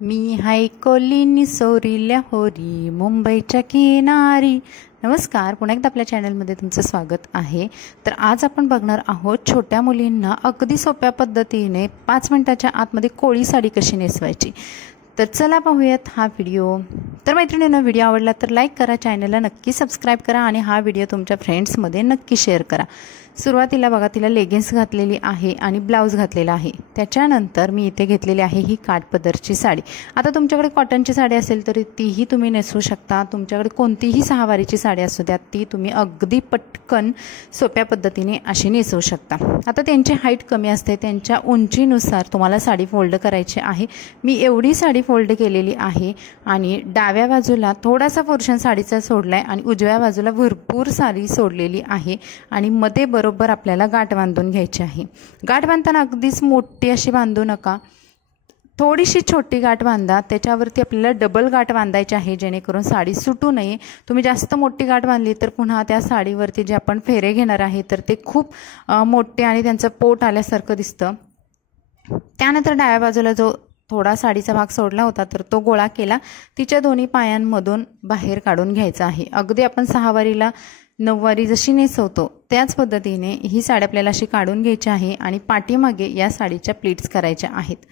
मी हाय कोलीनी सोरील्या होरी मुंबईच्या किनारी। नमस्कार, पुन्हा एकदा आपल्या चॅनलमध्ये तुमचं स्वागत आहे। तर आज आपण बघणार आहोत छोट्या मुलींना अगदी सोप्या पद्धतीने 5 मिनिटाच्या आतमध्ये कोळी साडी कशी नेसवायची। तर चला पाहूयात हा व्हिडिओ। तर मैत्रिणींनो, व्हिडिओ आवडला तर लाईक करा, चॅनलला नक्की सबस्क्राईब करा आणि हा व्हिडिओ तुमच्या फ्रेंड्समध्ये नक्की शेअर करा। सुरुवातीला बघा, तिला लेगिन्स घातलेली आहे आणि ब्लाउज घातलेला आहे। त्याच्यानंतर मी इथे घेतलेली आहे ही काठपदरची साडी। आता तुमच्याकडे कॉटनची साडी असेल तर तीही तुम्ही नेसवू शकता, तुमच्याकडे कोणतीही सहावारीची साडी असू द्या ती तुम्ही अगदी पटकन सोप्या पद्धतीने अशी नेसवू शकता। आता त्यांची हाईट कमी असते, त्यांच्या उंचीनुसार तुम्हाला साडी फोल्ड करायची आहे। मी एवढी साडी फोल्ड केलेली आहे आणि डाव्या बाजूला थोडासा पोर्शन साडीचा सोडलाय आणि उजव्या बाजूला भरपूर साडी सोडलेली आहे आणि मध्ये बरोबर आपल्याला गाठ बांधून घ्यायची आहे। गाठ बांधताना अगदीच मोठी अशी बांधू नका, थोडीशी छोटी गाठ बांधा। त्याच्यावरती आपल्याला डबल गाठ बांधायची आहे जेणेकरून साडी सुटू नये। तुम्ही जास्त मोठी गाठ बांधली तर पुन्हा त्या साडीवरती जे आपण फेरे घेणार आहे तर ते खूप मोठे आणि त्यांचं पोट आल्यासारखं दिसतं। त्यानंतर डाव्या बाजूला जो थोडा साडीचा भाग सोडला होता तर तो गोळा केला, तिच्या दोन्ही पायांमधून बाहेर काढून घ्यायचा आहे। अगदी आपण सहावारीला नऊवारी जशी नेसवतो त्याच पद्धतीने ही साडी आपल्याला अशी काढून घ्यायची आहे आणि पाठीमागे या साडीच्या प्लीट्स करायच्या आहेत।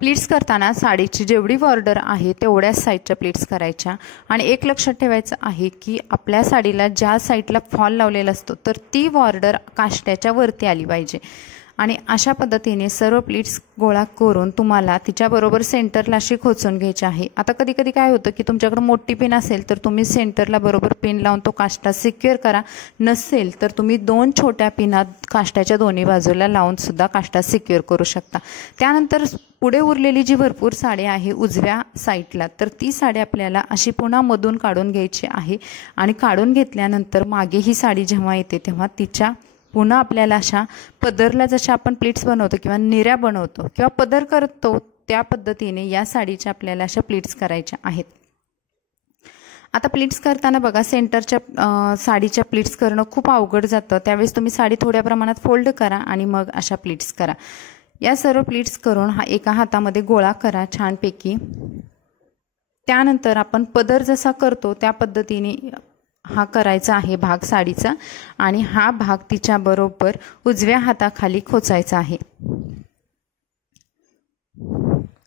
प्लीट्स करताना साडीची जेवढी बॉर्डर आहे तेवढ्याच साईडच्या प्लीट्स करायच्या आणि एक लक्षात ठेवायचं आहे की आपल्या साडीला ज्या साईडला फॉल लावलेला असतो तर ती बॉर्डर काष्ट्याच्या वरती आली पाहिजे आणि अशा पद्धतीने सर्व प्लीट्स गोळा करून तुम्हाला तिच्याबरोबर सेंटरला अशी खोचून घ्यायची आहे। आता कधी कधी काय होतं की तुमच्याकडे मोठी पिन असेल तर तुम्ही सेंटरला बरोबर पिन लावून तो काष्टा सिक्युअर करा, नसेल तर तुम्ही 2 छोट्या पिना काष्ट्याच्या दोन्ही बाजूला लावून सुद्धा काष्टा सिक्युअर करू शकता। त्यानंतर पुढे उरलेली जी भरपूर साडी आहे उजव्या साईडला तर ती साडी आपल्याला अशी पुन्हा मधून काढून घ्यायची आहे आणि काढून घेतल्यानंतर मागे ही साडी जेव्हा येते तेव्हा तिच्या पुन्हा आपल्याला अशा पदरला जशा आपण प्लीट्स बनवतो किंवा निऱ्या बनवतो किंवा पदर करतो त्या पद्धतीने या साडीच्या आपल्याला अशा प्लीट्स करायच्या आहेत। आता प्लीट्स करताना बघा, सेंटरच्या साडीच्या प्लीट्स करणं खूप अवघड जातं, त्यावेळेस तुम्ही साडी थोड्या प्रमाणात फोल्ड करा आणि मग अशा प्लीट्स करा। या सर्व प्लीट्स करून हा एका हातामध्ये गोळा करा छानपैकी। त्यानंतर आपण पदर जसा करतो त्या पद्धतीने हा करायचा आहे भाग साडीचा आणि हा भाग तिच्या बरोबर उजव्या हाताखाली खोचायचा आहे।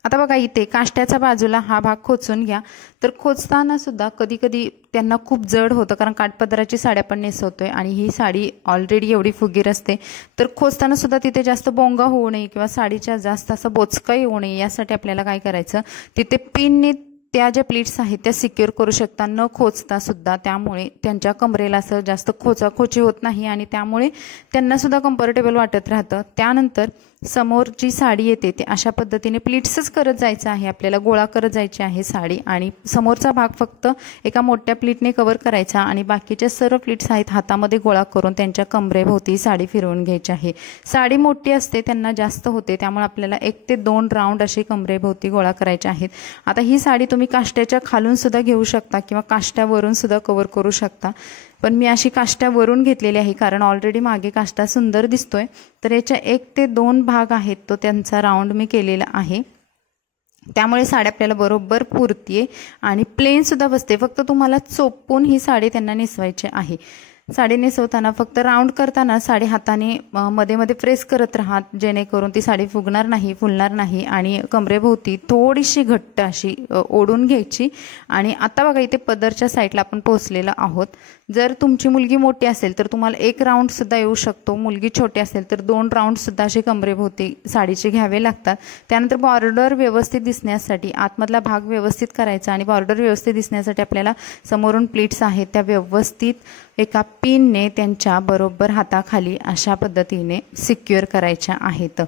आता बघा, इथे काष्ट्याच्या बाजूला हा भाग खोचून घ्या। तर खोचताना सुद्धा कधी कधी त्यांना खूप जड होतं, कारण काठपदराची साडी आपण नेसवतोय आणि ही साडी ऑलरेडी एवढी फुगीर असते, तर खोचताना सुद्धा तिथे जास्त बोंगा होऊ नये किंवा साडीच्या जास्त असं बोचका येऊ नये यासाठी आपल्याला काय करायचं, तिथे पिनने त्या ज्या प्लीट्स आहेत त्या सिक्युअर करू शकता न खोचता सुद्धा। त्यामुळे त्यांच्या कमरेला असं जास्त खोचाखोची होत नाही आणि त्यामुळे त्यांना सुद्धा कम्फर्टेबल वाटत राहतं। त्यानंतर समोर जी साडी येते ते अशा पद्धतीने प्लीट्सच करत जायचं आहे, आपल्याला गोळा करत जायची आहे साडी आणि समोरचा भाग फक्त एका मोठ्या प्लीटने कव्हर करायचा आणि बाकीच्या सर्व प्लीट्स आहेत हातामध्ये गोळा करून त्यांच्या कमरेभोवती साडी फिरवून घ्यायची आहे। साडी मोठी असते, त्यांना जास्त होते, त्यामुळे आपल्याला 1 ते 2 राऊंड अशी कमरेभोवती गोळा करायचे आहेत। आता ही साडी तुम्ही काष्ट्याच्या खालून सुद्धा घेऊ शकता किंवा काष्ट्यावरून सुद्धा कव्हर करू शकता, पण मी अशी काष्ट्यावरून घेतलेली आहे कारण ऑलरेडी मागे काष्टा सुंदर दिसतोय। तर याच्या 1 ते 2 भाग आहेत तो त्यांचा राऊंड मी केलेला आहे, त्यामुळे साडी आपल्याला बरोबर पुरतीये आणि प्लेन सुद्धा बसते। फक्त तुम्हाला चोपून ही साडी त्यांना नेसवायची आहे। साडी नेसवताना फक्त राऊंड करताना साडी हाताने मध्ये मध्ये प्रेस करत राहा जेणेकरून ती साडी फुगणार नाही, फुलणार नाही आणि कमरेभोवती थोडीशी घट्ट अशी ओढून घ्यायची। आणि आता बघा, इथे पदरच्या साईडला आपण पोहोचलेलो आहोत। जर तुमची मुलगी मोठी असेल तर तुम्हाला 1 राऊंड सुद्धा येऊ शकतो, मुलगी छोटी असेल तर 2 राऊंड सुद्धा असे कमरेभोवती साडीचे घ्यावे लागतात। त्यानंतर बॉर्डर व्यवस्थित दिसण्यासाठी आतमधला भाग व्यवस्थित करायचा आणि बॉर्डर व्यवस्थित दिसण्यासाठी आपल्याला समोरून प्लीट्स आहेत त्या व्यवस्थित एका पिनने त्यांच्या बरोबर हाताखाली अशा पद्धतीने सिक्युअर करायच्या आहेत।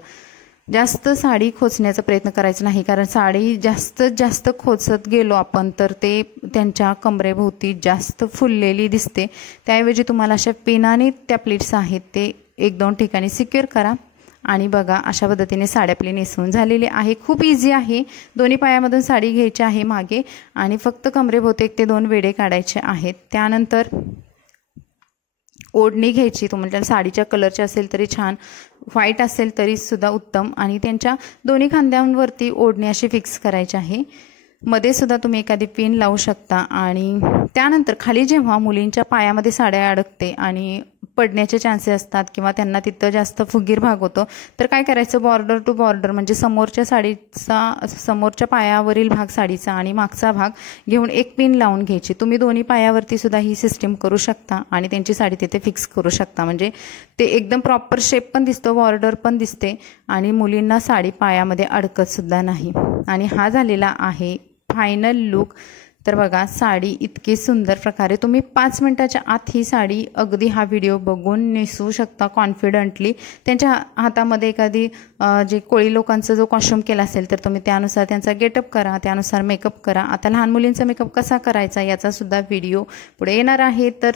जास्त साडी खोचण्याचा प्रयत्न करायचा नाही, कारण साडी जास्त खोचत गेलो आपण तर ते त्यांच्या कमरेभोवती जास्त फुललेली दिसते। त्याऐवजी तुम्हाला अशा पिनाने त्या प्लीट्स आहेत ते 1-2 ठिकाणी सिक्युअर करा आणि बघा अशा पद्धतीने साडी आपली नेसवून झालेली आहे। खूप इझी आहे। दोन्ही पायामधून साडी घ्यायची आहे मागे आणि फक्त कमरेभोवती 1 ते 2 वेढे काढायचे आहेत। त्यानंतर ओढणी घ्यायची, तुम्हाला साडीच्या कलरची असेल तरी छान, व्हाईट असेल तरी सुद्धा उत्तम, आणि त्यांच्या दोन्ही खांद्यांवरती ओढणी अशी फिक्स करायची आहे. मध्ये सुद्धा तुम्ही एखादी पिन लावू शकता. आणि त्यानंतर खाली जेव्हा मुलींच्या पायामध्ये साड्या अडकते आणि पडण्याचे चान्सेस असतात किंवा त्यांना तिथं जास्त फुगीर भाग होतो, तर काय करायचं, बॉर्डर टू बॉर्डर म्हणजे समोरच्या पायावरील भाग साडीचा आणि मागचा भाग घेऊन एक पिन लावून घ्यायची. तुम्ही दोन्ही पायावरती सुद्धा ही सिस्टीम करू शकता आणि त्यांची साडी तिथे फिक्स करू शकता. म्हणजे ते एकदम प्रॉपर शेप पण दिसतो, बॉर्डर पण दिसते आणि मुलींना साडी पायामध्ये अडकत सुद्धा नाही. आणि हा झालेला आहे फायनल लुक. तर बघा, साडी इतकी सुंदर प्रकारे तुम्ही 5 मिनिटाच्या आत ही साडी अगदी हा व्हिडिओ बघून नेसवू शकता कॉन्फिडंटली. त्यांच्या हातामध्ये एखादी जे कोळी लोकांचा जो कॉस्ट्यूम केला असेल तर तुम्ही त्यानुसार त्यांचा गेटअप करा, त्यानुसार मेकअप करा. आता लहान मुलींचा मेकअप कसा करायचा याचा सुद्धा व्हिडिओ पुढे येणार आहे. तर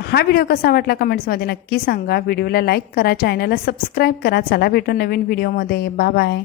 हा व्हिडिओ कसा वाटला कमेंट्समध्ये नक्की सांगा. व्हिडिओला लाईक करा, चॅनलला सबस्क्राईब करा. चला भेटू नवीन व्हिडिओमध्ये. Bye bye.